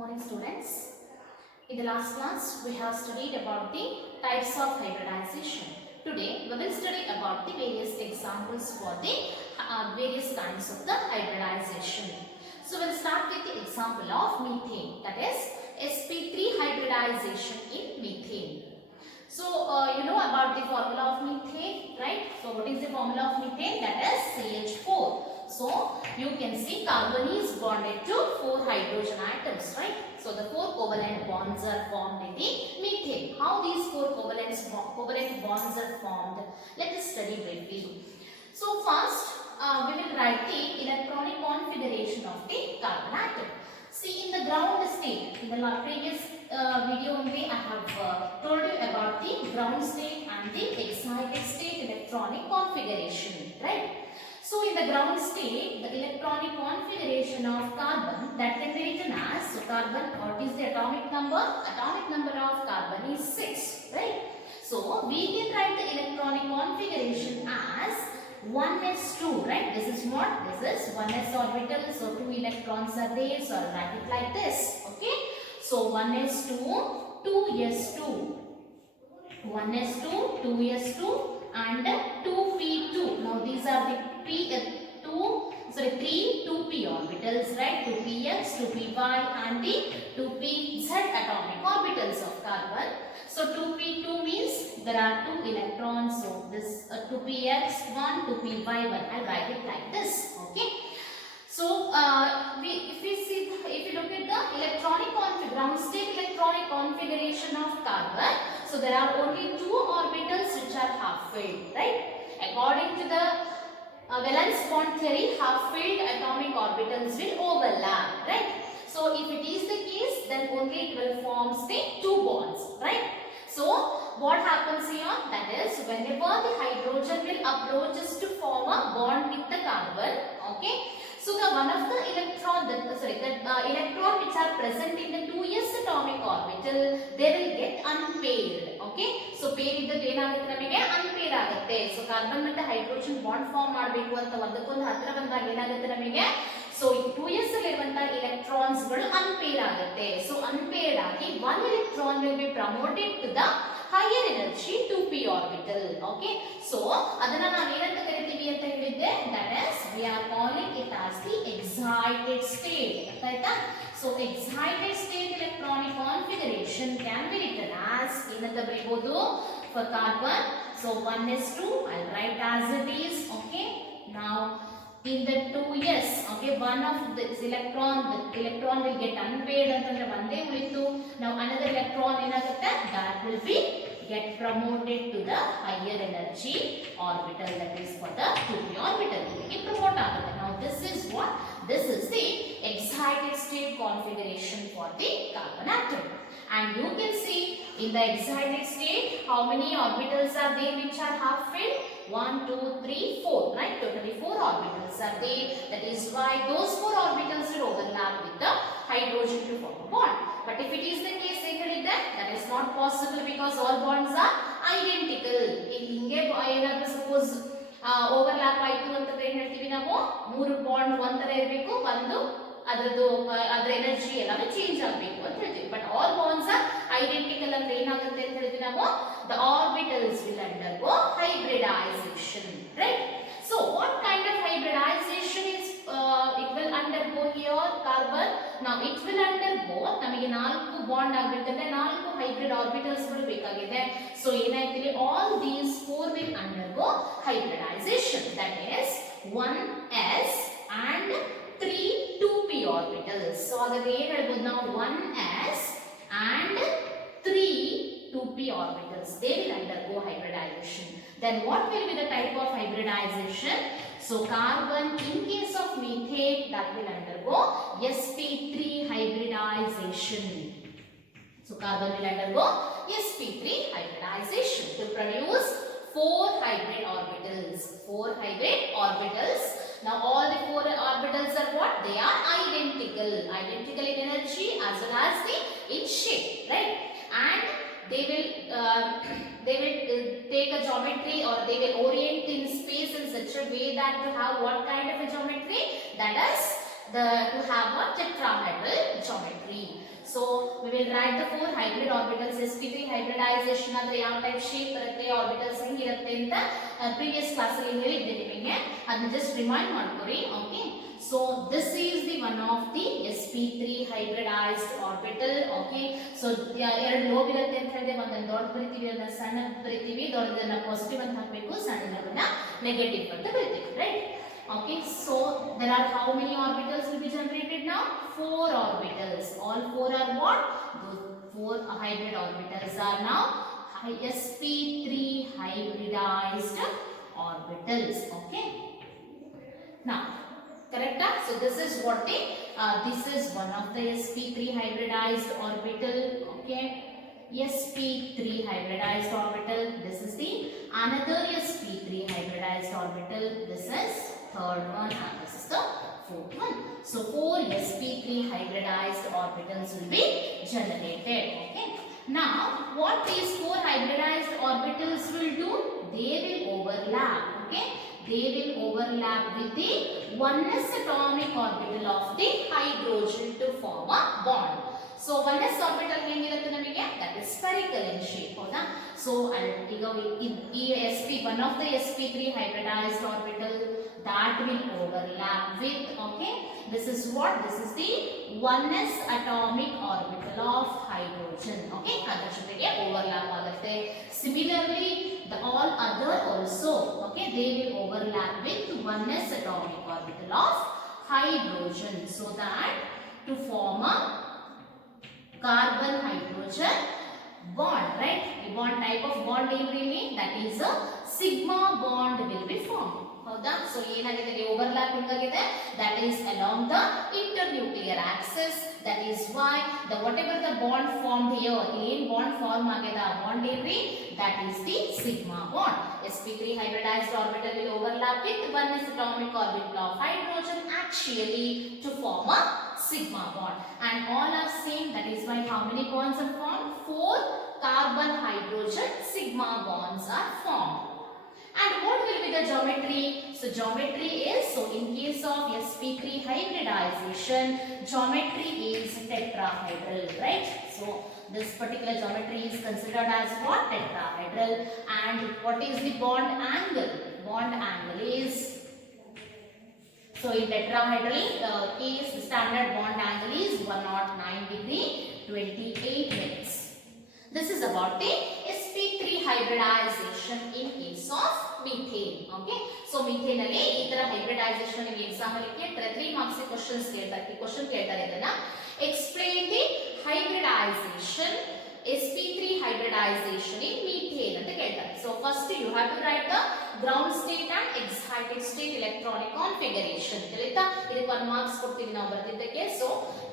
Morning students. In the last class we have studied about the types of hybridization. Today we will study about the various examples for the various kinds of the hybridization. So we'll start with the example of methane, that is sp3 hybridization in methane. So you know about the formula of methane, right? So what is the formula of methane? That is CH4. So you can see carbon is bonded to 4 hydrogen atoms, right? So the 4 covalent bonds are formed in the methane. How these 4 covalent bonds are formed? Let us study briefly. So first we will write the electronic configuration of the carbon atom. See, in the ground state, in the previous video only I have told you about the ground state and the excited state electronic configuration, right? So in the ground state, the electronic configuration of carbon that can be written as, so carbon, what is the atomic number? Atomic number of carbon is 6, right? So we can write the electronic configuration as 1s2, right? This is what? This is 1s orbital, so 2 electrons are there, so I'll write it like this, okay? So 1s2, 2s2, 1s2, 2s2 and 2p2. Now these are the 3 2p orbitals, right? 2px, 2py and the 2pz atomic orbitals of carbon. So 2p2 means there are 2 electrons, so this 2px1, 2py1. I'll write it like this, okay? So if you look at the ground state electronic configuration of carbon, so there are only 2 orbitals which are half filled, right? According to the valence bond theory, half filled atomic orbitals will overlap, right? So if it is the case, then only it will form the 2 bonds, right? So what happens here? That is, whenever the hydrogen will approaches to form a bond with the carbon, okay? So the one of the electron which are present in the 2s atomic orbital, they will get unpaired, okay? So pair iddad enagutte namige unpair agutte. So carbon ಮತ್ತೆ hydrogen bond form ಮಾಡಬೇಕು ಅಂತ ಒಂದಕ್ಕೊಂದು ಹತ್ರ ಬಂದಾಗ ಏನಾಗುತ್ತೆ ನಮಗೆ? So 2s ಅಲ್ಲಿರುವಂತ electrons ಗಳು unpair ಆಗುತ್ತೆ. So unpaired ಆಗಿ one electron will be promoted to the higher energy 2p orbital, okay? So ಅದನ್ನ ನಾವು ಏನಂತ ಕರಿತೀವಿ ಅಂತ ಹೇಳಿದ್ದೆ? That is, we are calling it as the excited state, ಆಯ್ತಾ? So excited state electronic configuration can be written as ಏನಂತ ಬರೆಯಬಹುದು for carbon? So 1s2, I'll write as it is, okay? Now in the 2s, okay, one of this electron will get unpaired ಅಂತಂದ್ರೆ ಒಂದೇ ಉಳಿತು. Now another electron ಏನಾಗುತ್ತೆ? That will be get promoted to the higher energy orbital, that is for the 2p orbital. It promote ಆಗುತ್ತೆ. Now this is what? This is the excited state configuration for the carbon atom. And you can see in the excited state how many orbitals are there which are half filled? 1, 2, 3, 4, right? Totally 4 orbitals are there. That is why those 4 orbitals will overlap with the hydrogen to form a bond. But if it is the case, that is not possible because all bonds are identical. Hinge ಏನಾದರೂ suppose overlap ಆಯಿತು ಅಂತಂದ್ರೆ ಏನು ಹೇಳ್ತೀವಿ ನಾವು? 3 bond ಒಂತರ ಇರಬೇಕು, ಒಂದು ಅದರ ಎನರ್ಜಿ ಎಲ್ಲಾನು ಚೇಂಜ್ ಆಗಬೇಕು ಅಂತ ಹೇಳ್ತೀವಿ. But all bonds are identical ಅಂದ್ರೆ ಏನಾಗುತ್ತೆ ಅಂತ ಹೇಳ್ತೀವಿ ನಾವು? The orbitals will undergo hybridization, right? So what kind of hybridization is it will undergo here? Carbon, now it will undergo, ನಮಗೆ 4 ಬಾಂಡ್ ಆಗಬೇಕಂದ್ರೆ 4 ಹೈಬ್ರಿಡ್ ಆರ್ಬಿಟಲ್ಸ್ ಗಳು ಬೇಕಾಗಿದೆ. So ಏನಾಯ್ತಿದೆ? all these 4 will undergo hybridization, that is 1s and 3 2p orbitals. So ಅದಕ್ಕೆ ಏನು ಹೇಳ್ಬೋದು ನಾವು? 1s and 3 2p orbitals, they will undergo hybridization. Then what will be the type of hybridization? So carbon, in case of methane, that will undergo sp3 hybridization. So carbon will undergo sp3 hybridization to produce 4 hybrid orbitals. 4 hybrid orbitals. Now all the 4 orbitals are what? They are identical in energy as well as in shape, right? And they will take a geometry, or they will orient in space in such a way that to have what kind of a geometry? That is to have a tetrahedral geometry. will write the 4 hybrid orbitals. sp3 hybridization ಅಂದ್ರೆ ಯಾವ type shape ಬರುತ್ತೆ, orbitals ಹೆಂಗಿರುತ್ತೆ ಅಂತ previous class ಅಲ್ಲಿ ಹೇಳಿದ್ದೆ ನಿಮಗೆ, ಅದನ್ನ just remind ಮಾಡ್ಕೊರಿ. Okay, so this is the one of the sp3 hybridized orbital. okay, so ಎರಡು ಲೋಬ್ ಇರುತ್ತೆ ಅಂತ ಹೇಳಿದ್ರೆ, ಒಂದನ್ನ ದೊಡ್ಡ ಬರಿತೀವಿ, ಅದನ್ನ ಸಣ್ಣ ಬರಿತೀವಿ, ದೊಡ್ಡದನ್ನ ಪಾಸಿಟಿವ್ ಅಂತ ಹಾಕಬೇಕು, ಸಣ್ಣದನ್ನ ನೆಗೆಟಿವ್ ಅಂತ ಬರಿತೀವಿ, right? Okay, so there are how many orbitals will be generated now? 4 orbitals. All 4 are what? Those 4 hybrid orbitals are now sp3 hybridized orbitals. Okay, now correct? So this is what the this is one of the sp3 hybridized orbital. Okay, sp3 hybridized orbital. This is the another sp3 hybridized orbital. This is third one and this is the fourth one. So 4 sp3 hybridized orbitals will be generated. Okay, now what these 4 hybridized orbitals will do? They will overlap. Okay, they will overlap with the 1s atomic orbital of the hydrogen to form a bond. So 1s orbital ಹೆಂಗಿರುತ್ತೆ ನಮಗೆ? That is spherical in shape, ಹೌದಾ? So ಈಗ ಈ sp one of the sp3 hybridized orbital that will overlap with, okay, this is what? This is the 1s atomic orbital of hydrogen. Okay, ಅದರ ಜೊತೆಗೆ overlap ಆಗುತ್ತೆ. Similarly the all other also, okay, they will overlap with 1s atomic orbital of hydrogen, so that to form a carbon hydrogen bond, right? The bond type of bond really, that is a sigma bond will be formed. ಹೌದಾ? So ಏನಾಗಿದೆ, overlapping ಆಗಿದೆ, that is along the internuclear axis. That is why the whatever the bond formed here, ಏನ್ bond form ಆಗಿದೆ ಆ bond ಏನ್ರಿ, that is the sigma bond. sp3 hybridized orbital will overlap with 1s atomic orbital of hydrogen actually to form a sigma bond, and all are same. That is why how many bonds are formed? 4 carbon hydrogen sigma bonds are formed. And what will be the geometry? So geometry is, so in case of sp3 hybridization, geometry is tetrahedral, right? So this particular geometry is considered as what? Tetrahedral. And what is the bond angle? Bond angle is, so in tetrahedral case, the standard bond angle is 109 degree 28 minutes. This is about the sp3 hybridization in case of methane. Okay, so methane alli ee tara hybridization nige exam alli keltare 3 marks questions keltare, question keltare, idana explain the hybridization, sp3 hybridization in methane anta keltare. So first you have to write the ground state and excited state electronic configuration. ತಿಳಿತಾ? ಇದಕ್ಕೆ 1 marks ಕೊಡ್ತೀವಿ ನಾವು ಬರ್ತಿದ್ದಕ್ಕೆ. So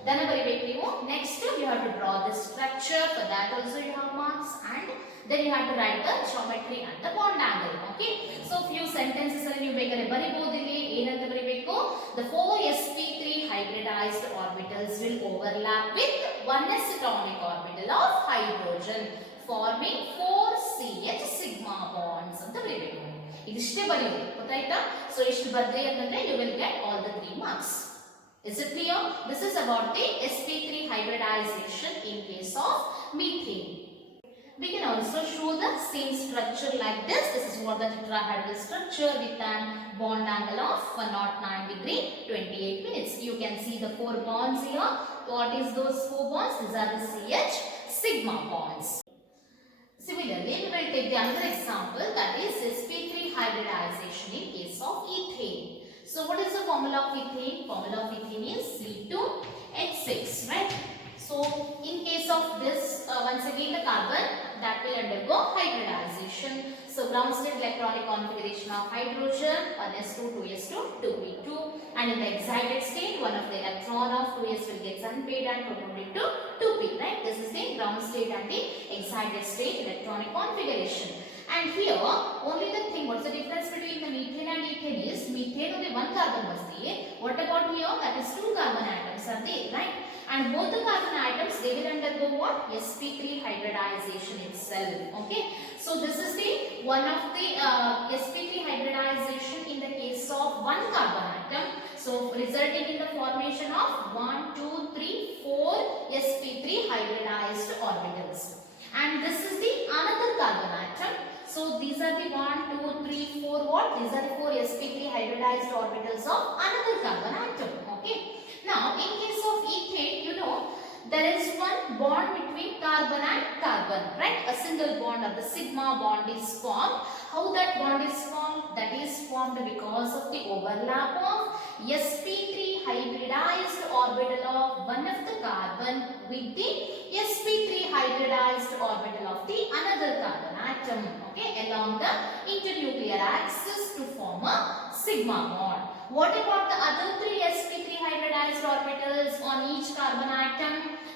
then ಬರಿಬೇಕು ನೀವು. Next you have to draw the structure, for that also you have marks, and then you have to write the geometry and the bond angle. Okay, so few sentences ಅಲ್ಲಿ ನೀವು ಬೇಕಾದ್ರೆ ಬರಿಬಹುದು. ಇಲ್ಲಿ ಏನಂತ ಬರಿಬೇಕು? The 4 sp3 hybridized orbitals will overlap with 1s atomic orbital of hydrogen forming 4CH sigma bonds ಅಂತ ಬರಿಬೇಕು. ಇದಿಷ್ಟೇ ಬರೆಯೋದು, ಗೊತ್ತಾಯ್ತಾ? ಸೊ ಇಷ್ಟು ಬರ್ದ್ರಿ ಅಂತಂದ್ರೆ you will get all the 3 marks. Is it clear? This is about the sp3 hybridization in case of methane. We can also show the same structure like this. This is what the tetrahedral structure with an bond angle of 109 degree 28 minutes. You can see the 4 bonds here. What is those 4 bonds? These are the CH sigma bonds. Similarly, we will take the another example, that is sp3 hybridization in case of ethane. So what is the formula of ethane? Formula of ethane is C2H6, right? So in case of this, once again the carbon that will undergo hybridization. So ground state electronic configuration of hydrogen, 1s2, 2s2, 2p2, and in the excited state, one of the electron of 2s will get unpaired and promoted to 2p, right? This is the ground state and the excited state electronic configuration. And here only the thing, what's the difference between the methane and ethane is, methane only 1 carbon was there. What about here? That is 2 carbon atoms are there, right? And both the carbon atoms, they will undergo what? sp3 hybridization itself. Okay, so this is the one of the sp3 hybridization in the case of 1 carbon atom, so resulting in the formation of 1, 2, 3, 4 sp3 hybridized orbitals. And this is the another carbon atom. So these are the 1, 2, 3, 4 what? These are the 4 sp3 hybridized orbitals of another carbon atom. Okay. Now in case of ethane, you know, there is one bond between carbon and carbon, right? A single bond or the sigma bond is formed. How that bond is formed? That is formed because of the overlap of sp3 hybridized orbital of one of the carbon with the sp3 hybridized orbital of the another carbon atom, okay, along the internuclear axis to form a sigma bond. What about the other 3 sp3 hybridized orbitals on each carbon atom?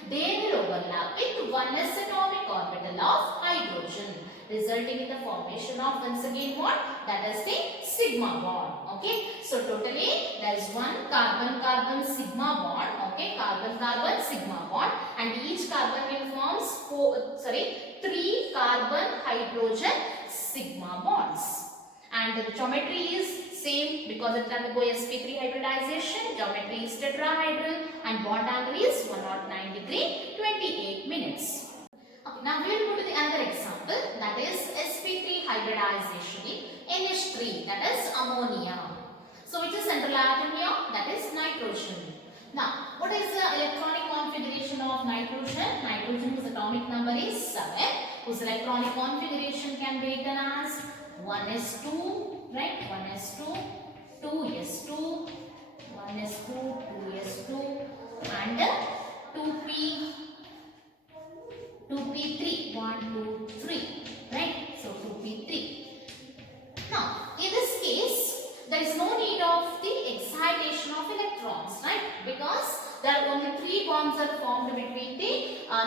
They will overlap with 1s atomic orbital of hydrogen, resulting in the formation of once again what? That is the sigma bond. Okay. So totally there is one carbon-carbon sigma bond. Okay. Carbon-carbon sigma bond, and each carbon will forms 3 carbon hydrogen sigma bonds. And the geometry is same because it undergo sp3 hybridization. Geometry is tetrahedral and bond angle is 109 degree 28 minutes. Okay, now we will go to the another example, that is sp3 hybridization in NH3, that is ammonia. So which is central atom here? That is nitrogen. Now what is the electronic configuration of nitrogen? Nitrogen whose atomic number is 7, whose electronic configuration can be written as 1s2, right? 1s2, 2s2, 1s2, 2s2 and 2p3, 1, 2, 3, right? So 2p3. Now in this case there is no need of the excitation of electrons, right? Because there are only 3 bonds are formed between the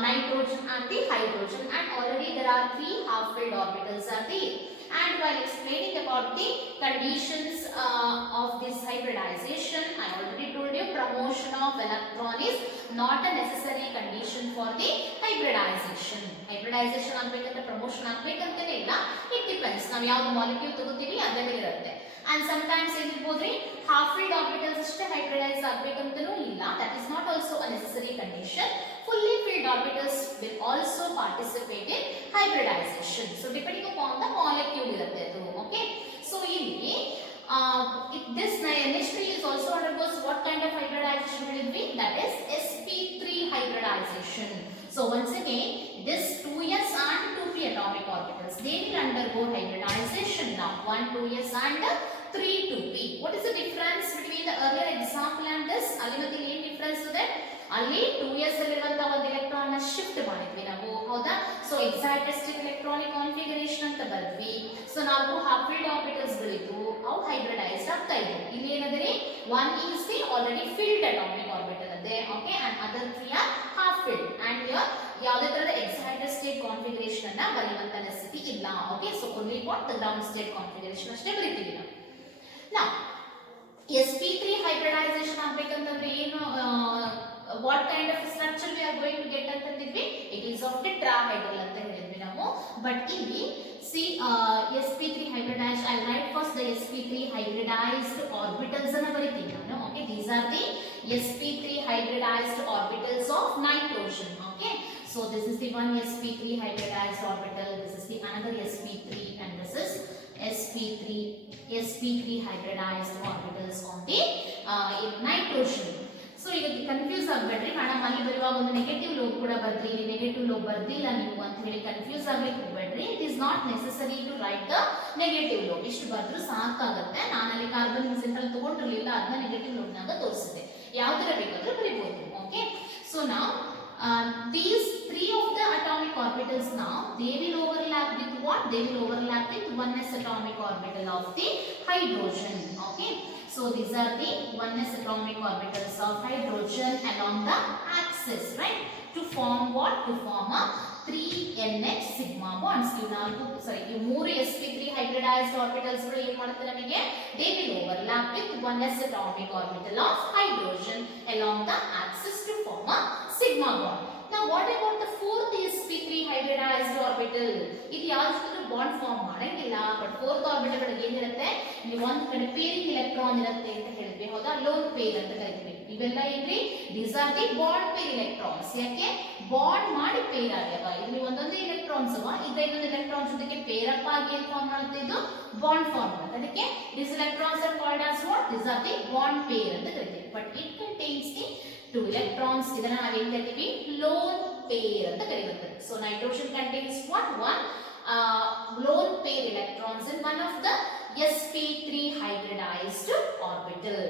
nitrogen and the hydrogen, and already there are 3 half-filled orbitals are there. And while explaining about the conditions of this hybridization, I already told you promotion of electron is not a necessary condition for the hybridization. Hybridization agbekantre promotion agbekantaನೆ illa, it depends. Now yav molecule ತಗೋತೀವಿ ಅದರ ಮೇಲೆ ಇರುತ್ತೆ. And sometimes ಏನಿರಬಹುದು half-filled orbitals ಅಷ್ಟೇ hybridize ಆಗಬೇಕಂತನೂ ಇಲ್ಲ. That is not also a necessary condition. Fully filled orbitals will also participate in hybridization. So depending upon the molecule irutte adu. Okay. So ಇಲ್ಲಿ this NH3 is also undergoes what kind of hybridization will be? That is sp3 hybridization. So once again this 2s and 2p atomic orbitals, they will undergo hybridization now. 1 2s and 3 2p. What is the difference between the earlier example and this? ಅಲ್ಲಿ ಮತ್ತೆ ಏನು difference ಇದೆ? ಅಲ್ಲಿ 2s ಅಲ್ಲಿರುವಂತ ಒಂದು electron ನ shift ಮಾಡಿದ್ವಿ ನಾವು, ಹೌದಾ? ಸೊ ಎಕ್ಸೈಟೆಸ್ಟಿಕ್ ಎಲೆಕ್ಟ್ರಾನಿಕ್ ಕಾನ್ಫಿಗರೇಷನ್ ಅಂತ ಬರೆದ್ವಿ. ಸೊ ನಾವು ಹಾಫ್ ಫೀಲ್ಡ್ ಆರ್ಬಿಟಲ್ಸ್ ಗಳಿದ್ವು, ಅವು ಹೈಬ್ರಿಡೈಸ್ಡ್ ಆಗ್ತಾ ಇದ್ವು. ಇಲ್ಲಿ ಏನಾದರೆ 1 is the already filled atomic orbital ಇದೆ, okay, and other 3 are half filled. And here ಯಾವುದೇ ತರದ ಎಕ್ಸೈಟೆಡ್ ಸ್ಟೇಟ್ ಕಾನ್ಫಿಗರೇಷನ್ ಅನ್ನ ಬರೆಯುವಂತ ನೆಸೆಸಿಟಿ ಇಲ್ಲ. Okay. So only what the ground state configuration ಅಷ್ಟೇ ಬರೀತೀವಿ ನಾವು. Now sp3 hybridization ಆಗಬೇಕಂತಂದ್ರೆ ಏನು, what kind of structure we are going to get ಅಂತಂದಿದ್ವಿ? It is of tetrahedral ಅಂತ ಹೇಳಿದ್ವಿ ನಾವು. But ಇಲ್ಲಿ see sp3 hybridized, I write first the sp3 hybridized orbitals ಅನ್ನು ಬರೀತೀನಿ ನಾನು. Okay, these are the sp3 hybridized orbitals of nitrogen. Okay, so this is the one sp3 hybridized orbital, this is the another sp3, and this is sp3 hybridized orbitals on the nitrogen. So ಈಗ confuse ಆಗಬೇಡ್ರಿ madam, ಅಲ್ಲಿ ಬರುವಾಗ ಒಂದು negative lobe ಕೂಡ ಬರ್ದ್ರಿ, ಇಲ್ಲಿ negative lobe ಬರ್ದಿಲ್ಲ ನೀವು ಅಂತ ಹೇಳಿ confuse ಆಗ್ಲಿಕ್ಕೆ ಹೋಗಬೇಡ್ರಿ. It is not necessary to write the negative lobe, ಇಷ್ಟು ಬರ್ದ್ರು ಸಾಕಾಗುತ್ತೆ. ನಾನು ಅಲ್ಲಿ ಕಾರ್ಬನ್ ಸಿಂಬಲ್ ತಗೊಂಡಿರಲಿಲ್ಲ, ಅದನ್ನ ನೆಗೆಟಿವ್ ಲೋಬ್ನಾಗ ತೋರಿಸಿದೆ. ಯಾವ ತರ ಬೇಕಾದ್ರೂ ಬರೀಬಹುದು. ಓಕೆ. ಸೊ ನಾವು these 3 of the atomic orbitals now, they will overlap with what? They will overlap with 1s atomic orbital of the hydrogen. Okay. So these are the 1s atomic orbitals of hydrogen along the axis, right? To form what? To form a 3NH sigma bonds. You ಮೂರು sp3 hybridized orbitals ಗಳು ಏನು ಮಾಡುತ್ತೆ ನಮಗೆ? They will overlap with 1s atomic orbital of hydrogen along the axis to form a sigma bond. Now what about the fourth sp3 hybridized orbital? ಇದು ಯಾವ್ದು bond form ಮಾಡಂಗಿಲ್ಲ, but fourth orbital ಏನಿರುತ್ತೆ, ಇಲ್ಲಿ ಒಂದು ಕಡೆ ಪೇರಿಂಗ್ ಎಲೆಕ್ಟ್ರಾನ್ ಇರುತ್ತೆ ಅಂತ ಹೇಳಿದ್ವಿ, ಹೌದಾ? ಲೋನ್ ಪೇರ್ ಅಂತ ಕರಿತೀವಿ. ಇವೆಲ್ಲ ಏನ್ರಿ these are the bond pair electrons. ಯಾಕೆ ಬಾಂಡ್ ಮಾಡಿ ಪೇರ್ ಆಗ್ಯಾವ. ಇಲ್ಲಿ ಒಂದೊಂದು ಎಲೆಕ್ಟ್ರಾನ್ಸ್ ಅವ, ಇದ್ರ ಇನ್ನೊಂದು ಎಲೆಕ್ಟ್ರಾನ್ ಜೊತೆಗೆ ಪೇರ್ ಅಪ್ ಆಗಿ ಏನು ಫಾರ್ಮ್ ಮಾಡುತ್ತೆ, ಇದು ಬಾಂಡ್ ಫಾರ್ಮ್ ಮಾಡುತ್ತೆ. ಅದಕ್ಕೆ these electrons are called as what? These are the bond pair ಅಂತ ಕರಿತೀವಿ. But it contains the two electrons. ಇದನ್ನ ನಾವು ಏನು ಕರಿತೀವಿ, lone pair ಅಂತ ಕರೀತಾರೆ. So nitrogen contains what? One lone pair electrons in one of the sp3 hybridized orbital.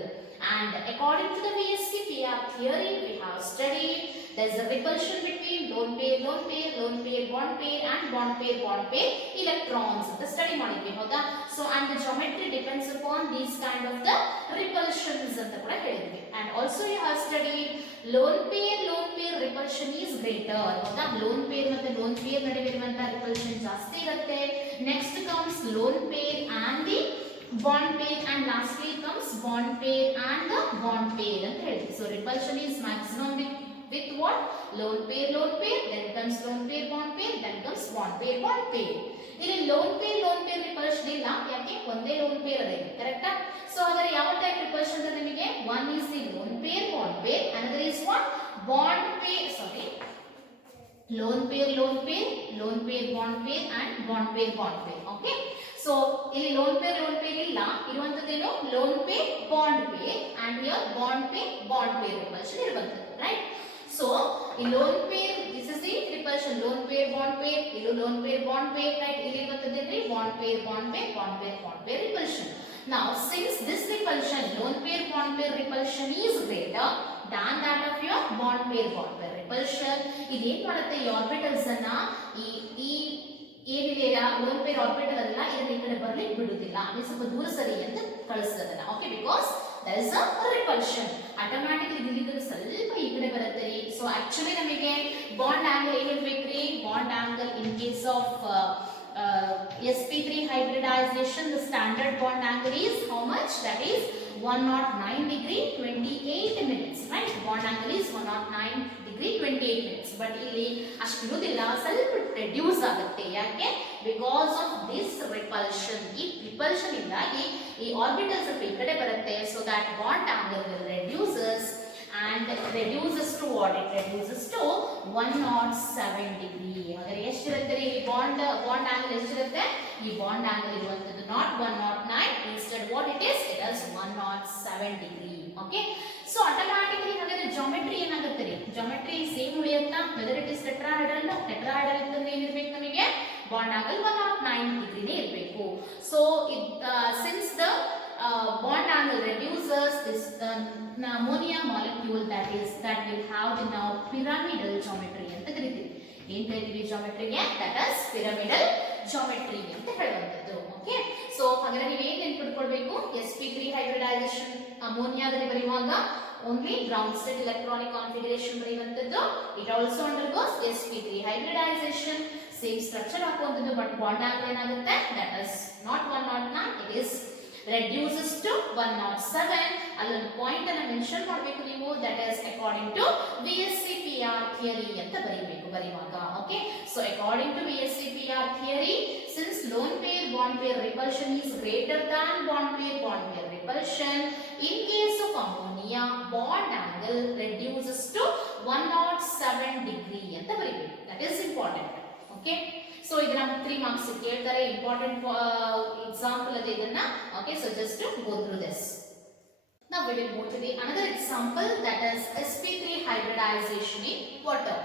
And according to the VSCPR theory, we have studied there is a repulsion between lone pair, lone pair, lone pair, bond pair and bond pair electrons. The study ಮಾಡಿದ್ವಿ ಹೌದಾ. So and the geometry depends upon these kind of the repulsions ಅಂತ ಕೂಡ ಹೇಳಿದ್ವಿ. And also you have studied lone pair repulsion is greater ಹೌದಾ. lone pair ಮತ್ತೆ lone pair ನಡುವೆ ಇರುವಂತ repulsion ಜಾಸ್ತಿ ಇರುತ್ತೆ. Next comes lone pair and the bond pair, and lastly comes bond pair and the bond pair ಅಂತ ಹೇಳಿದ್ವಿ. So repulsion is maximum with what? lone pair, then comes lone pair, then comes bond pair. ಇಲ್ಲಿ lone pair repulsion ಇಲ್ಲ, ಯಾಕೆ ಒಂದೇ lone pair ಅದೇ, ಕರೆಕ್ಟಾ? So ಅದರ ಯಾವ ಟೈಪ್ repulsion ಇದೆ ನಿಮಗೆ? one is the lone pair, bond pair, another is what? bond pair, sorry, lone pair, bond pair and bond pair. Okay, so ಇಲ್ಲಿ lone pair ಇಲ್ಲ, ಇರುವಂತದ್ದೇನು lone pair, bond pair, and here bond pair repulsion ಇರುವಂತದ್ದು, right? So in lone pair, this is the repulsion, lone pair, bond pair, illu lone pair, bond pair, right? ಇಲ್ಲಿ ಇರುವಂತದ್ದೇನ್ರಿ bond pair repulsion. Now since this repulsion, lone pair, bond pair repulsion is greater than that of your bond pair repulsion, ಇದೇನ್ ಮಾಡುತ್ತೆ, ಈ orbitals ಅನ್ನ ಈ ಏನಿದೆಯಾ lone pair orbital ಅಲ್ಲ, ಇದನ್ನ ಈ ಕಡೆ ಬರ್ಲಿಕ್ಕೆ ಬಿಡುತ್ತಿಲ್ಲ, ಅಂದ್ರೆ ಸ್ವಲ್ಪ ದೂರ ಸರಿ ಅಂತ ಕಳಿಸ್ತದನ್ನ. Okay, because there is a repulsion, automatically ಇಲ್ಲಿಂದ ಸ್ವಲ್ಪ ಈ ಕಡೆ ಬರುತ್ತೆ. ಸೊ ಆಕ್ಚುಲಿ ನಮಗೆ ಬಾಂಡ್ ಆಂಗಲ್ ಏನು ಬೇಕ್ರಿ, bond angle in case of sp3 hybridization, the standard bond angle is how much? That is 109 degree 28 minutes, right? Bond angle is 109 degree 28 minutes. But ಇಲ್ಲಿ ಅಷ್ಟು ಇರುವುದಿಲ್ಲ, ಸ್ವಲ್ಪ ರೆಡ್ಯೂಸ್ ಆಗುತ್ತೆ. ಯಾಕೆ? Because of this repulsion. ಈ repulsion ಇಂದಾಗಿ ಈ orbital ಸ್ವಲ್ಪ ಈ ಕಡೆ ಬರುತ್ತೆ. So that bond angle will reduces and reduces to what? It reduces to 107 degree. ಹಾಗಾದ್ರೆ ಎಷ್ಟಿರುತ್ತೆ ಈ ಬಾಂಡ್ ಆಂಗಲ್ ಎಷ್ಟಿರುತ್ತೆ? ಈ ಬಾಂಡ್ ಆಂಗಲ್ ಇರುವಂತದ್ದು not 109, instead what it is? It is 107 degree. Okay, so automatically ಹಾಗಾದ್ರೆ ಜಾಮೆಟ್ರಿ ಏನಾಗುತ್ತೆ ರೀ? ಜಾಮೆಟ್ರಿ ಸೇಮ್ ಉಳಿಯುತ್ತಾ? ವೆದರ್ ಇಟ್ ಇಸ್ ಟೆಟ್ರಾಹೆಡ್ರಲ್ ಅಂತಂದ್ರೆ ಏನಿರಬೇಕು ನಮಗೆ? ಬಾಂಡ್ ಆಂಗಲ್ 109 degree ನೇ ಇರಬೇಕು. So since the bond angle reduces, this ammonia molecule that will have the now pyramidal geometry ಅಂತ ಕರೀತೀವಿ. ಏನ್ ಕರೀತೀವಿ ಜಾಮೆಟ್ರಿಗೆ? that is pyramidal geometry ಅಂತ ಹೇಳುವಂತದ್ದು. ಓಕೆ, ಸೊ ಹಾಗಾದ್ರೆ ನೀವು ಏನ್ ನೆನಪಿಟ್ಕೊಳ್ಬೇಕು? sp3 hybridization ಅಮೋನಿಯಾದಲ್ಲಿ ಬರೆಯುವಾಗ only ground state electronic configuration ಬರೆಯುವಂತದ್ದು. it also undergoes sp3 hybridization, same structure ಹಾಕುವಂತದ್ದು, but bond angle ಏನಾಗುತ್ತೆ? that is not 109, it is reduces to 107. ಅಲ್ಲೊಂದು ಪಾಯಿಂಟ್ ಅನ್ನು mention ಮಾಡಬೇಕು ನೀವು, that is according to VSCPR theory ಅಂತ ಬರೆಯುವಾಗ. Okay, so according to VSCPR theory, since lone pair bond pair repulsion is greater than bond pair repulsion, in case of ammonia bond angle reduces to 107 degree ಅಂತ ಬರೆಯಬೇಕು. that is important. okay, so ಇದನ್ನ 3 marks ಕೇಳ್ತಾರೆ, important example ಅದೇ ಇದನ್ನ. okay, so just to go through this. Now we will go to the another example, that is sp3 hybridization in water.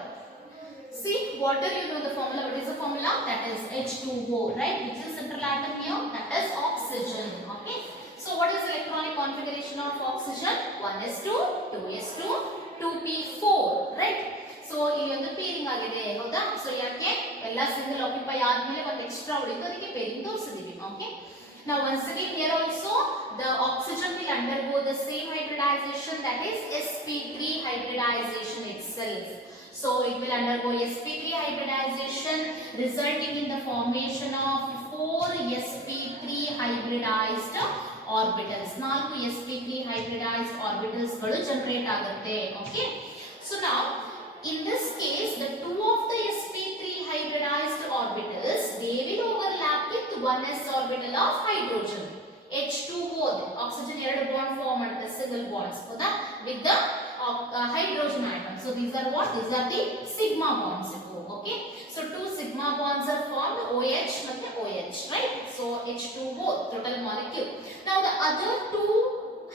See, water, you know the formula. What is the formula? That is H2O, right? Which is central atom here? That is oxygen. Okay, so what is the electronic configuration of oxygen? 1s2, 2s2, 2p4, right? So ಇಲ್ಲಿ ಒಂದು pairing ಆಗಿದೆ, ಹೌದಾ? So ಯಾಕೆ? ಎಲ್ಲ single occupy ಆದ್ಮೇಲೆ ಒಂದು extra ಉಳಿತು, ಅದಕ್ಕೆ ಪೇರಿಂಗ್ ತೋರಿಸಿದೀವಿ. Okay, now once again here also the oxygen will undergo the same hybridization, that is sp3 hybridization itself. So it will undergo sp3 hybridization, resulting in the formation of 4 sp3 hybridized orbitals. 4 sp3 hybridized orbitals ಗಳು generate ಆಗುತ್ತೆ. Okay, so now in this case, the two of the sp3 hybridized orbitals, they will overlap with 1s orbital of hydrogen. H2O, oxygen ಎರಡು bond form ಮಾಡುತ್ತೆ, single bonds, ಹೌದಾ? with the hydrogen atom. So these are what? These are the sigma bonds. Okay. So two sigma bonds are formed, OH and OH, right? So H2O, total molecule. Now the other two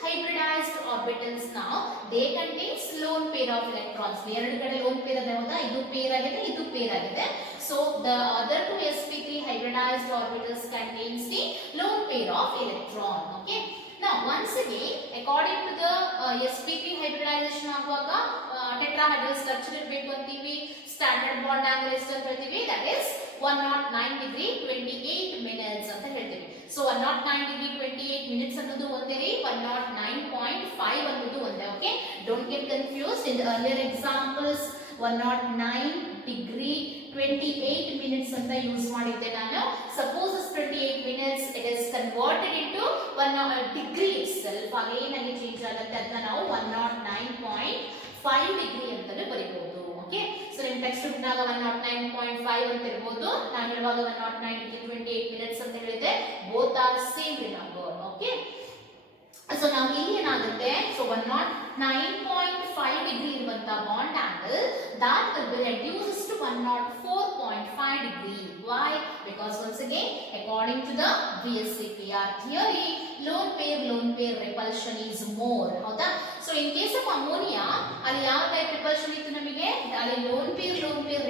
hybridized orbitals now, they contain lone pair of electrons. ಎರಡು ಕಡೆ lone pair ಇದೆ ಹೌದಾ? ಇದು pair ಆಗಿದೆ, ಇದು pair ಆಗಿದೆ. So the other two sp3 hybridized orbitals contains the lone pair of electron. Okay. Now once again, according to the sp3 hybridization ಆಗುವಾಗ tetrahedral structure ಇರಬೇಕು ಅಂತೀವಿ. Standard bond angle ಎಷ್ಟು ಅಂತ ಹೇಳ್ತೀವಿ? That is 109 degree 28 minutes ಅಂತ ಹೇಳ್ತೀವಿ. So 109 degree 28 minutes ಅನ್ನೋದು ಒಂದೇ ರೀ, 109.5 ಅನ್ನೋದು ಒಂದೇ. Okay, don't get confused. In the earlier examples 109 degree 28 minutes ಅಂತ ಯೂಸ್ ಮಾಡಿದ್ದೆ ನಾನು. Suppose this 28 minutes it is converted into 1 degree itself. Again ಆಗಿ ಚೇಂಜ್ ಆಗುತ್ತೆ ಅಂತ ನಾವು 109.5 degree ಅಂತಲೇ ಬರೀಬಹುದು. Okay, so in text book ನಾಗ 109.5 ಅಂತ ಇರಬಹುದು. ನಾನು ಹೇಳುವಾಗ 109 degree 28 minutes ಅಂತ ಹೇಳಿದೆ. Both are same number. Okay, so now ಇಲ್ಲಿ ಏನಾಗುತ್ತೆ? So 109.5 degree ಇರುವಂತ bond angle that will be reduced to 104.5 degree. Why? Because once again, according to the VSEPR theory, lone pair repulsion is more. ಹೌದಾ? So in case of ammonia, ಅಲ್ಲಿ ಯಾವ type repulsion ಇತ್ತು ನಮಗೆ? ಅಲ್ಲಿ lone pair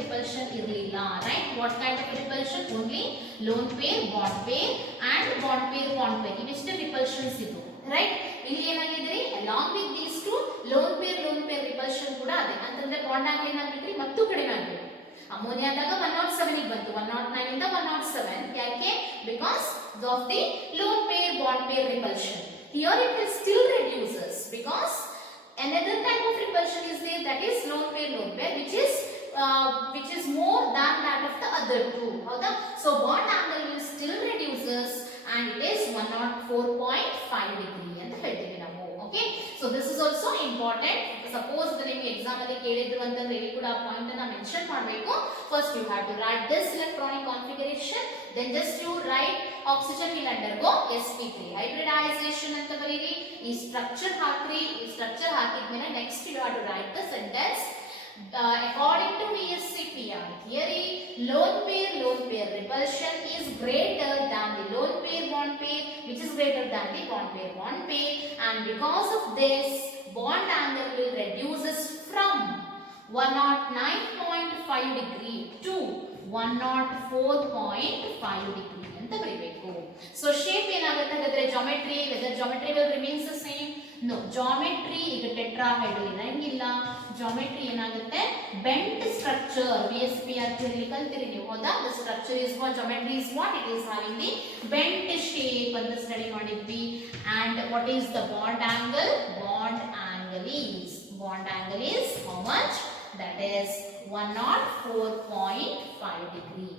repulsion ಇರಲಿಲ್ಲ, right? What kind of repulsion? Only lone pair and bond pair. ಇವಿಷ್ಟು repulsions ಇತ್ತು, right? ಇಲ್ಲಿ ಏನಾಗಿದ್ರಿ? Along with these two, lone pair repulsion ಕೂಡ ಅದೇ. ಅಂತಂದ್ರೆ bond angle ಏನಾಗಿದ್ರಿ? ಮತ್ತು ಕಡಿಮೆ ಆಗಿತ್ತು. ಅಮೋನಿಯಾದಾಗ 107 ಗೆ ಬಂತು, 109 ಇಂದ 107. ಯಾಕೆ? Because of the lone pair bond pair repulsion. Here it will still reduces because another type of repulsion is there, that is lone pair which is more than that of the other two. ಹೌದಾ? So bond angle will still reduces and it is 104.5 degree ಅಂತ ಹೇಳ್ತೀವಿ ನಾವು. Okay, so this is also important. Suppose ನಿಮಗೆ exam ಅಲ್ಲಿ ಕೇಳಿದ್ರು ಅಂತಂದ್ರೆ ಇಲ್ಲಿ ಕೂಡ ಪಾಯಿಂಟ್ ಅನ್ನು ಮೆನ್ಷನ್ ಮಾಡಬೇಕು. First you have to write this electronic configuration, then just you write oxygen will undergo sp3 hybridization ಅಂತ ಬರೀರಿ. ಈ ಸ್ಟ್ರಕ್ಚರ್ ಹಾಕ್ರಿ. ಈ ಸ್ಟ್ರಕ್ಚರ್ ಹಾಕಿದ್ಮೇಲೆ next you have to write the sentence. According to VSEPR theory, lone pair repulsion is greater than the lone pair bond pair, which is greater than the bond pair, and because of this, bond angle will reduces from 109.5 degree to 104.5 degree ಅಂತ ಬರೀಬೇಕು. So shape ಏನಾಗುತ್ತೆ ಹಾಗಾದ್ರೆ? geometry, whether geometry will remains the same? No, geometry ಈಗ tetrahedral ಇರಂಗಿಲ್ಲ. geometry ಏನಾಗುತ್ತೆ? bent structure. VSEPR theory ಕಲ್ತಿರಿ ನೀವು, ಹೌದಾ? The structure is what? Geometry is what? It is having the bent shape ಅಂತ ಸ್ಟಡಿ ಮಾಡಿದ್ವಿ. And what is the bond angle? Bond angle is how much? That is 104.5 degree.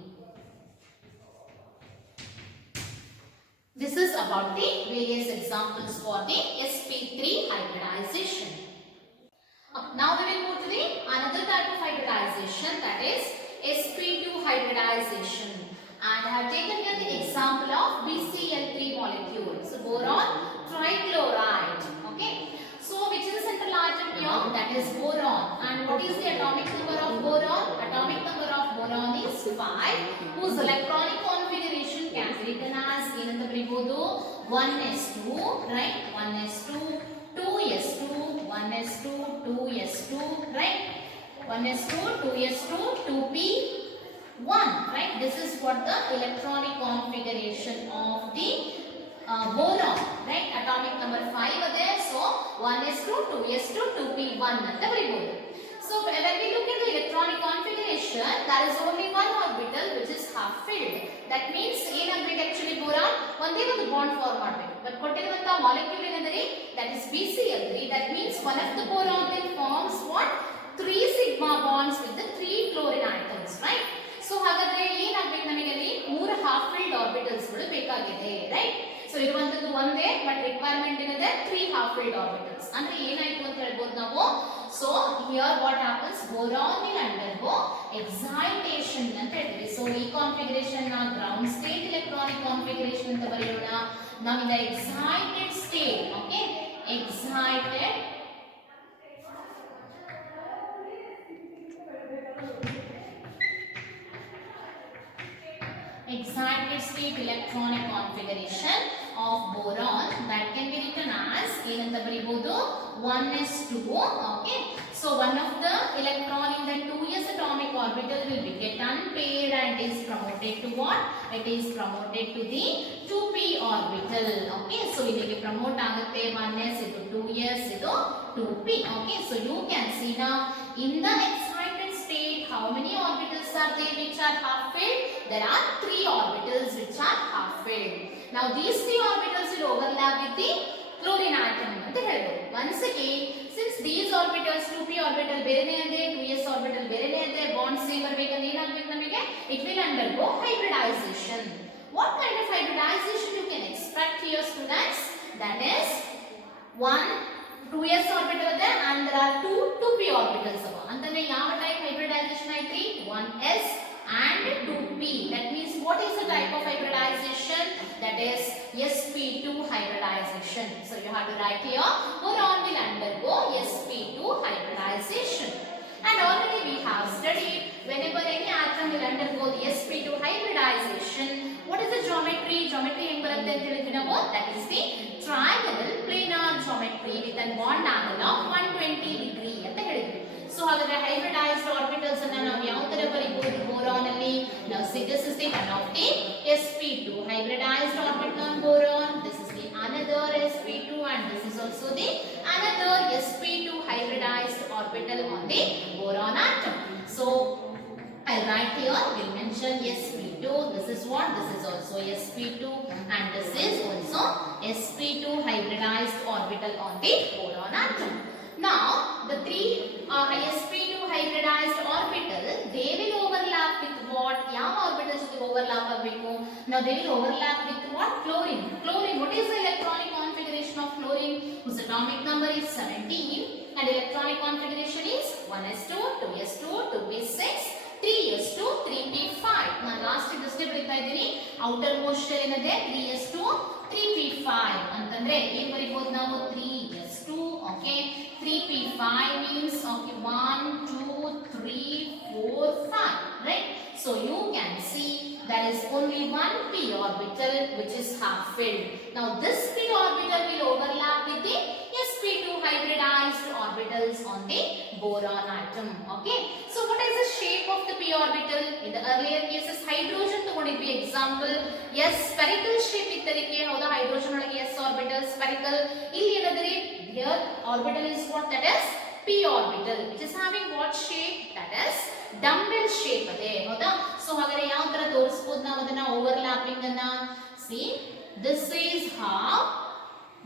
This is about the various examples for the sp3 hybridization. Now we will move to the another type of hybridization, that is sp2 hybridization. And I have taken here the example of BCl3 molecule. So boron trichloride. Okay. So which is the central atom here? That is boron. And what is the atomic number of boron? Atomic number of boron is 5, whose electronic configuration can be written as ಏನಂತ ಬರೀಬಹುದು? 1s2, right? 1s2, 2s2, 1s2, 2s2, right? 1s2, 2s2, 2p1, right? This is what the electronic configuration of the boron, right? Atomic number 5 ಇದೆ. So 1s2, 2s2, 2p1 ಅಂತ ಬರೀಬಹುದು. So when we look at the electronic configuration, there is only one orbital which is half filled. That means ಏನಾಗಬೇಕು actually boron? ಒಂದೇ ಒಂದು bond form ಮಾಡಬೇಕು. But ಕೊಟ್ಟಿರುವಂತ molecule ಏನಂದ್ರೆ? That is BCl3. That means one of the boron will forms what? 3 sigma bonds with the 3 chlorine atoms, right? So ಹಾಗಾದ್ರೆ ಏನಾಗಬೇಕು ನಮಗೆ ಅಲ್ಲಿ? 3 half filled orbitals ಗಳು ಬೇಕಾಗಿದೆ, right? So ಇರುವಂತದ್ದು ಒಂದೇ, but requirement ಏನಿದೆ? 3 half filled orbitals. ಅಂದ್ರೆ ಏನಾಯ್ತು ಅಂತ ಹೇಳ್ಬೋದು ನಾವು? So here what happens? Boron will undergo excitation ಅಂತ ಹೇಳ್ತೀವಿ. So ಈ configuration ನ ground state electronic configuration ಅಂತ ಬರೆಯೋಣ. Now in the excited state, okay? Excited excited state electronic configuration of boron, that can be written as ಏನಂತ ಬರಿಬಹುದು 1s2. Okay, so one of the electron in the 2s atomic orbital will be get unpaired and is promoted to what? It is promoted to the 2p orbital. Okay, so ಇಲ್ಲಿಗೆ promote ಆಗುತ್ತೆ 1s, ಇದು 2s, ಇದು 2p. Okay, so you can see now in the excited state how many orbitals are there which are half filled? There are 3 orbitals which are half filled. Now these 3 orbitals will overlap with the chlorine atom ಅಂತ ಹೇಳ್ಬೋದು. Once again, since these orbitals 2p orbital ಬೇರೆನೇ ಇದೆ, 2s orbital ಬೇರೆನೇ ಇದೆ, bond same ಬರಬೇಕಂದ್ರೆ ಏನಾಗಬೇಕು ನಮಗೆ? It will undergo hybridization. What kind of hybridization you can expect here, students? That is 1 2s orbital ಇದೆ and there are 2 2p orbitals ಅವ ಅಂತಂದ್ರೆ ಯಾವ ಟೈಪ್ hybridization ಐತ್ರಿ? 1s and 2p. That means what is the type of hybridization? That is sp2 hybridization. So you have to write here boron will undergo sp2 hybridization. And already we have studied whenever any atom will undergo the sp2 hybridization, what is the geometry? Geometry ಹೆಂಗ್ ಬರುತ್ತೆ ಅಂತ ಹೇಳಿದ್ರೆ ನಾವು, that is the trigonal planar geometry with a bond angle of 120 degree ಅಂತ ಹೇಳಿದ್ವಿ. So ಹಾಗಾದ್ರೆ hybridized orbitals ಅನ್ನ ನಾವು ಯಾವ ತರ ಬರೀಬಹುದು boron ಅಲ್ಲಿ? Now see, this is the one of the sp2 hybridized orbital on boron. This is the another sp2 and this is also the another sp2 hybridized orbital on the boron atom. So I write here, we'll mention sp2. This is what? This is also sp2 and this is also sp2 hybridized orbital on the boron atom. Now the 3 sp2 hybridized orbital, they will overlap with what? ಯಾವ orbitals jothe overlap ಆಗಬೇಕು? Now they will overlap with what? Chlorine. Chlorine, what is the electronic configuration of chlorine? Whose atomic number is 17 and electronic configuration is 1s2, 2s2, 2p6, 3s2, 3p5. ನಾನು last ಇದಷ್ಟೇ ಬರೀತಾ ಇದ್ದೀನಿ. Outer most shell ಏನಿದೆ 3s2, 3p5 ಅಂತಂದ್ರೆ ಏನು ಬರೀಬಹುದು ನಾವು? 3s2. Okay, 3p5 means okay 1 2 3 4 5, right? So you can see there is only one p orbital which is half filled. Now this p orbital will overlap with the sp2 hybridized orbitals on the boron atom. Okay, so what is the shape of the p orbital? In the earlier cases hydrogen ತಗೊಂಡಿದ್ವಿ example. Yes, spherical shape ಇತ್ತದಕ್ಕೆ, ಹೌದಾ? Hydrogen ಒಳಗೆ s orbital spherical. ಇಲ್ಲಿ ಏನಂದ್ರೆ here orbital is what? That is p orbital which is having what shape? That is dumbbell shape ಅದೇ, ಹೌದಾ? So ಹಾಗಾದ್ರೆ ಯಾವ ತರ ತೋರಿಸಬಹುದು ನಾವು ಅದನ್ನ overlapping ಅನ್ನ? See, this is how,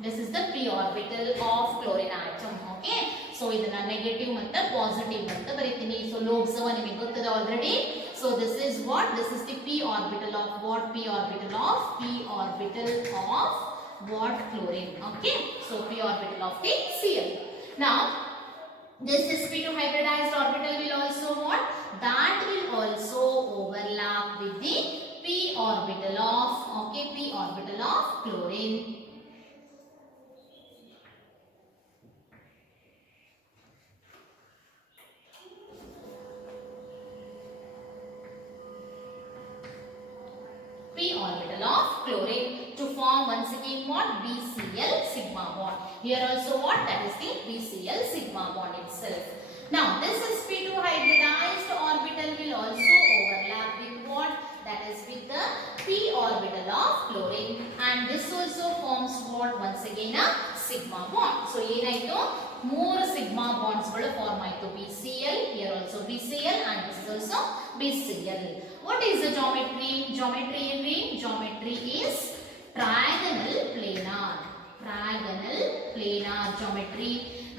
this is the p orbital of chlorine atom. Okay, so ಇದನ್ನ ನೆಗೆಟಿವ್ ಮತ್ತು ಪಾಸಿಟಿವ್ ಅಂತ ಬರೀತೀನಿ. ಸೊ ಲೋಬ್ಸ್ ನಿಮಗೆ ಗೊತ್ತಿದೆ already. So this is what? This is the p orbital of what? P orbital of what? Chlorine. Okay, so p orbital of the Cl. Now this sp2 hybridized orbital will also what? That will also overlap with the p orbital of, okay, p orbital of chlorine. p orbital of chlorine to form once again what? BCl sigma bond. Here also what? That is the BCl sigma bond itself. Now this sp2 hybridized orbital will also overlap with what? That is with the p orbital of chlorine and this also forms what? Once again a sigma bond. So ಏನಾಯ್ತು? 3 sigma bonds ಗಳು form ಆಯ್ತು. BCl, here also BCl and this is also BCl. What is the geometry? Geometry ಏನ್ರಿ? Geometry is trigonal planar geometry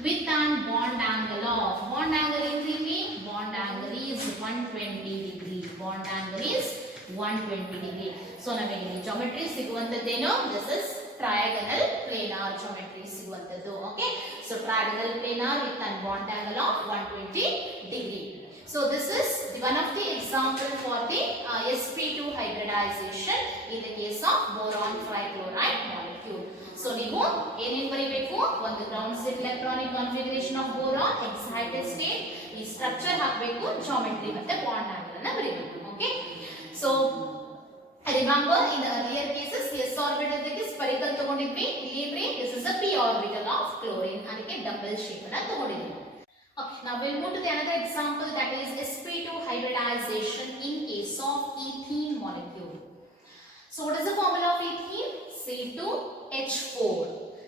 with an bond angle of, bond angle ಏನ್ರಿ? Bond angle is 120 degree. Bond angle is 120 degree. So ನಮಗೆ geometry ಸಿಗುವಂತದ್ದೇನು? This is trigonal planar geometry ಸಿಗುವಂತದ್ದು. Okay, so trigonal planar with an bond angle of 120 degree. So this is one of the example for the sp2 hybridization in the case of boron trichloride molecule. So ನೀವು ಏನೇನು ಬರೀಬೇಕು? ಒಂದು ground state electronic configuration of boron, excited state, ಈ structure ಹಾಕಬೇಕು, geometry ಮತ್ತೆ bond angle ಅನ್ನು ಬರೀಬೇಕು. Okay, so Remember in the earlier cases s orbital is spherical ತಗೊಂಡಿದ್ವಿ ಇಲ್ಲಿ this is the p orbital of chlorine ಅದಕ್ಕೆ double shape ಅನ್ನು ತಗೊಂಡಿದ್ವಿ. Okay, now we'll move to the another example, that is sp2 hybridization in case of ethene molecule. So what is the formula of ethene? C2H4,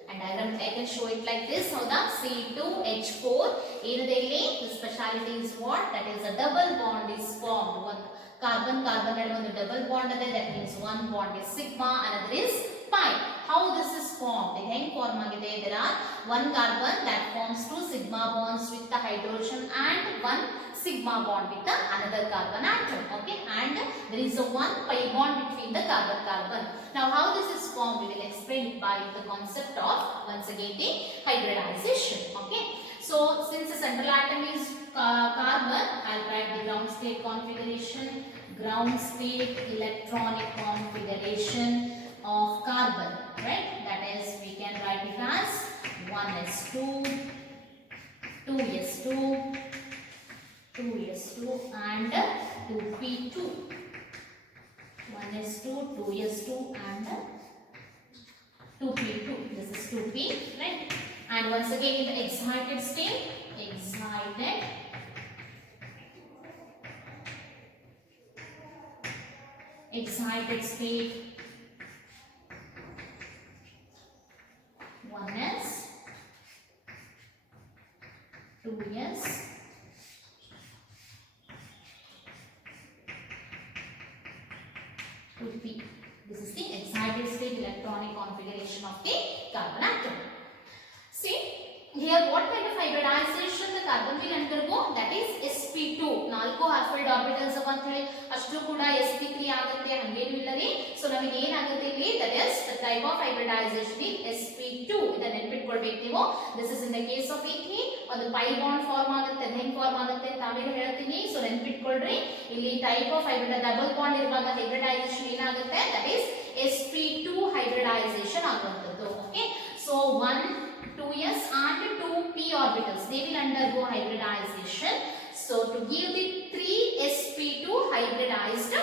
and I can show it like this. Now the C2H4 ಏನದೆಲ್ಲಿ the speciality is what? That is a double bond is formed. One carbon nadu ಒಂದು double bond ade, that means one bond is sigma, another is pi. How this is formed? Heng form agide, there are one carbon that forms two sigma bonds with the hydrogen and one sigma bond with the another carbon atom. Okay, and there is a one pi bond between the carbon. Now how this is formed, we will explain it by the concept of once again the hybridization. Okay, so since the central atom is carbon, I'll write the ground state configuration, ground state electronic configuration of carbon, right? That is, we can write it as 1s2, 2s2, 2s2 and 2p2. 1s2, 2s2 and 2p2. This is 2p, right? And once again in the excited state, excited state, 1s, 2s, 2p. This is the excited state electronic configuration of the carbon atom. See here what kind of hybridization the carbon will undergo, that is sp2. 4 half-filled orbitals ಅವ ಅಂತ ಹೇಳಿ ಅಷ್ಟು ಕೂಡ sp3 ಆಗುತ್ತೆ, ಹಂಗೇನು ಇಲ್ಲ ರೀ. So ನಮಗೆ ಏನಾಗುತ್ತೆ ಇಲ್ಲಿ, that is the type of hybridization is sp2. ಇದನ್ನ ನೆನಪಿಟ್ಕೊಳ್ಬೇಕು ನೀವು. This is in the case of ethene, ಒಂದು pi bond ಫಾರ್ಮ್ ಆಗುತ್ತೆ, ಹೆಂಗ್ ಫಾರ್ಮ್ ಆಗುತ್ತೆ ಅಂತ ಆಮೇಲೆ ಹೇಳ್ತೀನಿ. ಸೊ ನೆನಪಿಟ್ಕೊಳ್ರಿ, ಇಲ್ಲಿ type of hybrid double bond ಇರುವಾಗ hybridization ಏನಾಗುತ್ತೆ, that is sp2 hybridization ಆಗುವಂತದ್ದು. Okay, so 1 2s and 2p orbitals, they will undergo hybridization. So to give the 3 sp2 hybridized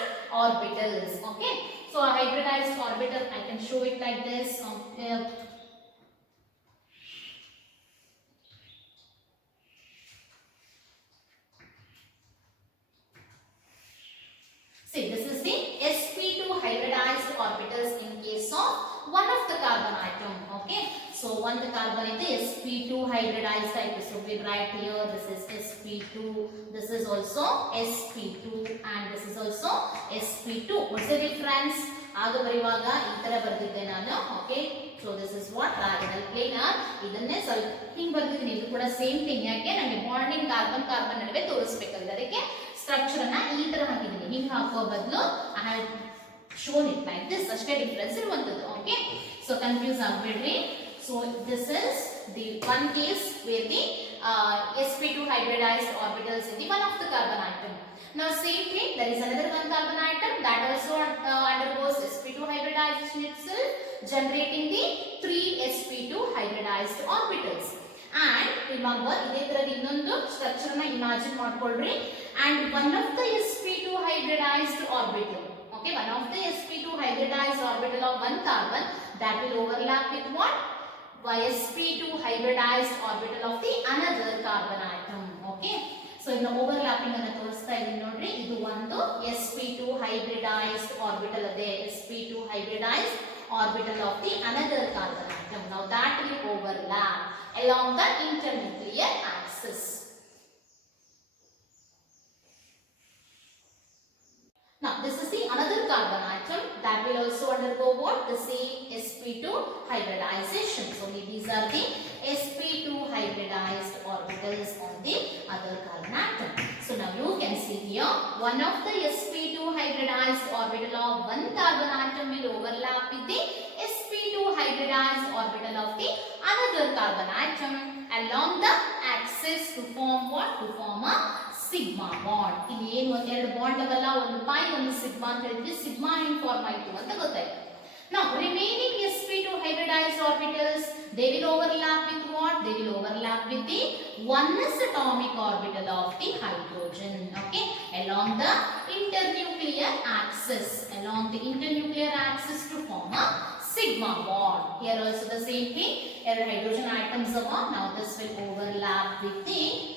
orbitals. Okay, so a hybridized orbital, I can show it like this. See, this is the sp2 hybridized orbitals in case of one of the carbon atom. Okay, so one the carbon is the sp2 hybridized type. So we write here, this is sp2, this is also sp2 and this is also sp2. What's the difference? ಆಗ ಬರೆಯುವಾಗ ಈ ತರ ಬರೆದಿದ್ದೆ ನಾನು. Okay, so this is what diagonal planar. ಇದನ್ನೇ ಸ್ವಲ್ಪ ಹಿಂಗ್ ಬರೆದಿದ್ದೀನಿ. ಇದು ಕೂಡ ಸೇಮ್ ಥಿಂಗ್. ಯಾಕೆ ನನಗೆ ಬಾಂಡಿಂಗ್ ಕಾರ್ಬನ್ ನಡುವೆ ತೋರಿಸಬೇಕಲ್ಲ, ಅದಕ್ಕೆ ಸ್ಟ್ರಕ್ಚರ್ ಅನ್ನ ಈ ತರ ಹಾಕಿದ್ದೀನಿ. ಹಿಂಗ್ ಹಾಕೋ ಬದಲು I had shown it like this. ಅಷ್ಟೇ ಡಿಫರೆನ್ಸ್ ಇರುವಂತದ್ದು. Okay, so confuse ಆಗಬೇಡ್ರಿ. So this is the one case where the sp2 hybridized orbitals in the one of the carbon atom. Now same thing, there is another one carbon atom that also undergoes sp2 hybridization itself, generating the 3 sp2 hybridized orbitals. And remember, ಇದೇ ತರದ ಇನ್ನೊಂದು structure ನ imagine ಮಾಡ್ಕೊಳ್ಳ್ರಿ. And one of the sp2 hybridized orbital, okay, one of the sp2 hybridized orbital of one carbon, that will overlap with what? sp2 hybridized orbital of the another carbon atom. Okay, so in the overlapping ಅನ್ನು ತೋರಿಸ್ತಾ ಇದೀನಿ ನೋಡ್ರಿ. ಇದು ಒಂದು sp2 hybridized orbital ಅದೇ, sp2 hybridized orbital of the another carbon atom. Now that will overlap along the internuclear axis. Now this is the another carbon atom that will also undergo what? The same sp2 hybridization. So these are the sp2 hybridized orbitals on the other carbon atom. So now you can see here, one of the sp2 hybridized orbital of one carbon atom will overlap with the sp2 hybridized orbital of the another carbon atom along the axis to form what? To form a sigma bond. ಇಲ್ಲಿ ಏನು ಅಂತ ಎರಡು bond ಅವಲ್ಲ, ಒಂದು pi ಒಂದು sigma ಅಂತ ಹೇಳಿದ್ರೆ sigma ಹೆಂಗ್ ಫಾರ್ಮ್ ಆಯ್ತು ಅಂತ ಗೊತ್ತಾಯ್ತು. Now remaining sp2 hybridized orbitals, they will overlap with what? They will overlap with the 1s atomic orbital of the hydrogen. Okay, along the internuclear internuclear axis, along the internuclear axis to form a sigma bond. Here also the same thing. Here hydrogen atoms are on. Now this will overlap with the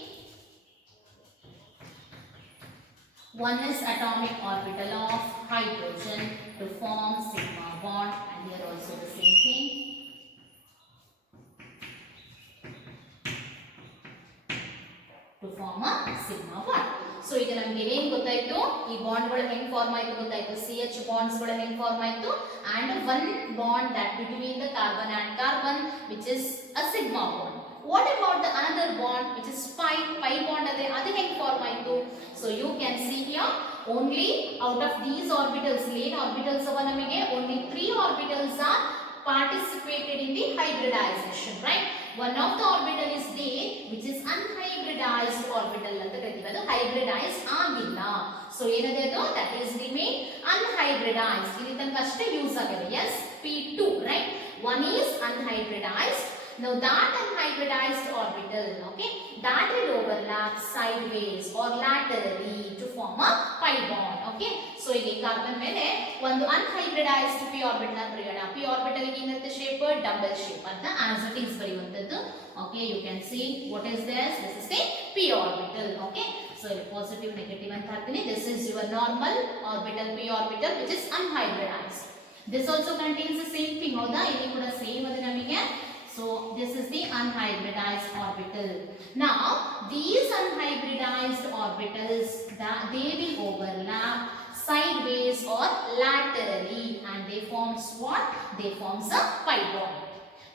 1s atomic orbital of hydrogen to form sigma bond, and here also the same thing. To form a sigma bond. So ಈಗ ನಮಗೆ ಏನು ಗೊತ್ತಾಯ್ತು, ಈ bond ಗಳು ಹೆಂಗ್ form ಆಯ್ತು ಗೊತ್ತಾಯ್ತು, CH bonds ಗಳು ಹೆಂಗ್ ಫಾರ್ಮ್ ಆಯ್ತು, and one bond that between the carbon and carbon which is a sigma bond. What about the another bond which is pi bond ade adu heng form aitu? So you can see here only out of these orbitals, lane orbitals ava namige only 3 orbitals are participated in the hybridization, right? One of the orbital is there which is unhybridized orbital anta kariತೀವಿ, ಅದು hybridized ಆಗಿಲ್ಲ. So ಏನದೆ ಅದು, that is remain unhybridized. ಇಲ್ಲಿ ತನಕ ಅಷ್ಟೇ use ಆಗಿದೆ. Yes, P2, right? One is unhybridized. Now that unhybridized orbital, okay, that will overlap sideways or laterally to form a pi bond, okay. So ಇಲ್ಲಿ carbon ಮೇಲೆ ಒಂದು unhybridized p orbital ನ ಬರೆಯೋಣ. p orbital ಗೆ ಏನಂತ shape, double shape ಅಂತ as it is ಬರೆಯುವಂತದ್ದು. Okay, you can see what is this is the p orbital, okay. So positive negative ಅಂತ ಹಾಕ್ತೀನಿ. This is your normal orbital, p orbital which is unhybridized. This also contains the same thing, ಹೌದಾ? ಇಲ್ಲಿ ಕೂಡ same ಅದೇ ನಮಗೆ. So this is the unhybridized orbital. Now these unhybridized orbitals, they will overlap sideways or laterally, and they forms what? They forms a pi bond.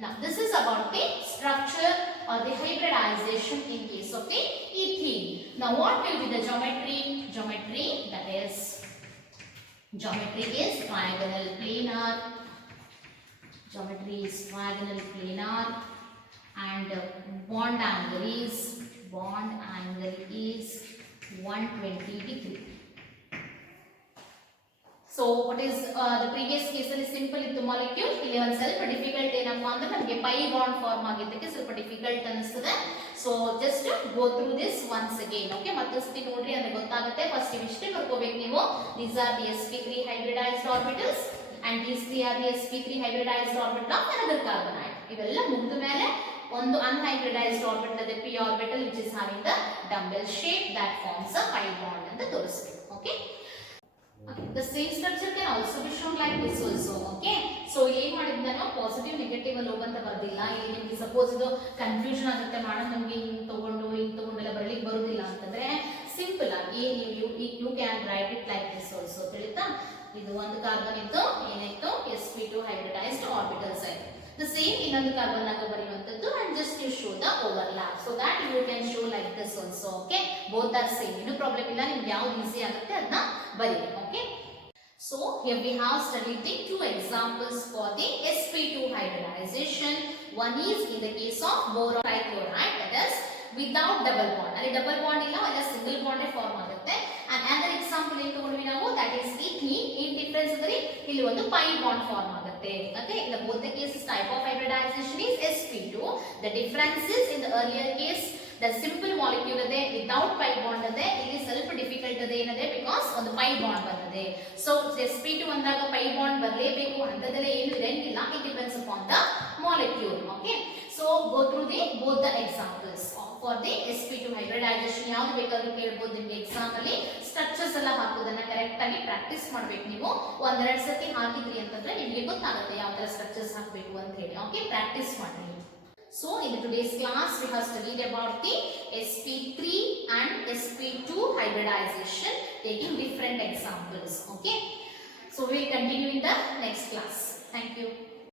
Now this is about the structure or the hybridization in case of the ethene. Now what will be the geometry? Geometry is trigonal planar. Geometry is trigonal planar, and bond angle is 120 degree. So what is the previous case ಅಲ್ಲಿ simple ಇತ್ತು molecule, ಇಲ್ಲಿ ಒಂದು ಸ್ವಲ್ಪ difficult ಏನಪ್ಪಾ ಅಂದ್ರೆ ನಮಗೆ pi bond form ಆಗಿದ್ದಕ್ಕೆ ಸ್ವಲ್ಪ difficult ಅನಿಸ್ತದೆ. So just go through this once again, okay. ಮತ್ತೊಂದ್ಸತಿ ನೋಡ್ರಿ ಅಂದ್ರೆ ಗೊತ್ತಾಗುತ್ತೆ. ಫಸ್ಟ್ ಇವಿಷ್ಟೇ ಬರ್ಕೋಬೇಕು ನೀವು. These are the sp3 hybridized orbitals and these 3 are the sp3 hybridized orbital of another carbonate. ಇವೆಲ್ಲ ಮುಗಿದ ಮೇಲೆ ಒಂದು unhybridized orbital ಇದೆ p orbital which is having the dumbbell shape that forms a pi bond ಅಂತ ತೋರಿಸ್ತೀವಿ, okay. The same structure can also be shown like this also, okay. So ಏನು ಮಾಡಿದ್ದೆ ನಾನು ಪಾಸಿಟಿವ್ ನೆಗೆಟಿವ್ ಅಲ್ಲಿ ಹೋಗಂತ ಬರ್ದಿಲ್ಲ. ಇಲ್ಲಿ ನಿಮಗೆ ಸಪೋಸ್ ಇದು ಕನ್ಫ್ಯೂಷನ್ ಆಗುತ್ತೆ, ಮಾಡೋದು ನಮಗೆ ಹಿಂಗ್ ತಗೊಂಡೆಲ್ಲ ಬರಲಿಕ್ಕೆ ಬರುದಿಲ್ಲ ಅಂತಂದ್ರೆ ಸಿಂಪಲ್ ಆಗಿ ನೀವು you can write it like this also. ತಿಳಿತಾ? ಇದು ಒಂದು ಕಾರ್ಬನ್ ಇತ್ತು, ಏನಾಯ್ತು, sp2 hybridized orbitals ಆಯ್ತು. The same ಇನ್ನೊಂದು ಕಾರ್ಬನ್ ಆಗ ಬರೆಯುವಂತದ್ದು, and just you show the overlap so that you can show like this also, okay. Both are same, ಏನು problem ಇಲ್ಲ, ನಿಮ್ಗೆ ಯಾವ್ದು ಈಸಿ ಆಗುತ್ತೆ ಅದನ್ನ ಬರೀರಿ, okay. So here we have studied the two examples for the sp2 hybridization. One is in the case of boron trichloride, that is without double bond. ಅಲ್ಲಿ double bond ಇಲ್ಲ, ಅಲ್ಲ single bond ಫಾರ್ಮ್ ಆಗುತ್ತೆ. And another example ಏನು ತಗೊಂಡ್ವಿ ನಾವು, that is ethene. in difference ಅಂದ್ರೆ ಇಲ್ಲಿ ಒಂದು pi bond ಫಾರ್ಮ್ ಆಗುತ್ತೆ, okay. In both the cases type of hybridization is sp2. The difference is in the earlier case the simple molecule ಇದೆ, without pi bond ಇದೆ. ಇಲ್ಲಿ ಸ್ವಲ್ಪ difficult ಇದೆ, ಏನದೆ, because ಒಂದು pi bond ಬಂದಿದೆ. So sp2 ಅಂದಾಗ pi bond ಬರಲೇಬೇಕು ಅಂತದೆಲ್ಲ ಏನು ಇರಂಗಿಲ್ಲ. It depends upon the molecule, okay. So go through both the examples for the sp2 hybridization. ಯಾವುದು ಬೇಕಾದ್ರೂ ಕೇಳಬಹುದು ನಿಮಗೆ ಎಕ್ಸಾಮ್ ಅಲ್ಲಿ. ಸ್ಟ್ರಕ್ಚರ್ಸ್ ಎಲ್ಲ ಹಾಕೋದನ್ನ ಕರೆಕ್ಟ್ ಆಗಿ ಪ್ರಾಕ್ಟೀಸ್ ಮಾಡಬೇಕು ನೀವು. ಒಂದೆರಡು ಸತಿ ಹಾಕಿದ್ರಿ ಅಂತಂದ್ರೆ ನಿಮಗೆ ಗೊತ್ತಾಗುತ್ತೆ ಯಾವ ತರ ಸ್ಟ್ರಕ್ಚರ್ಸ್ ಹಾಕಬೇಕು ಅಂತ ಹೇಳಿ, ಓಕೆ. ಪ್ರಾಕ್ಟೀಸ್ ಮಾಡಿ. So in today's class we have studied about the sp3 and sp2 hybridization, taking different examples, okay. So we will continue in the next class. Thank you.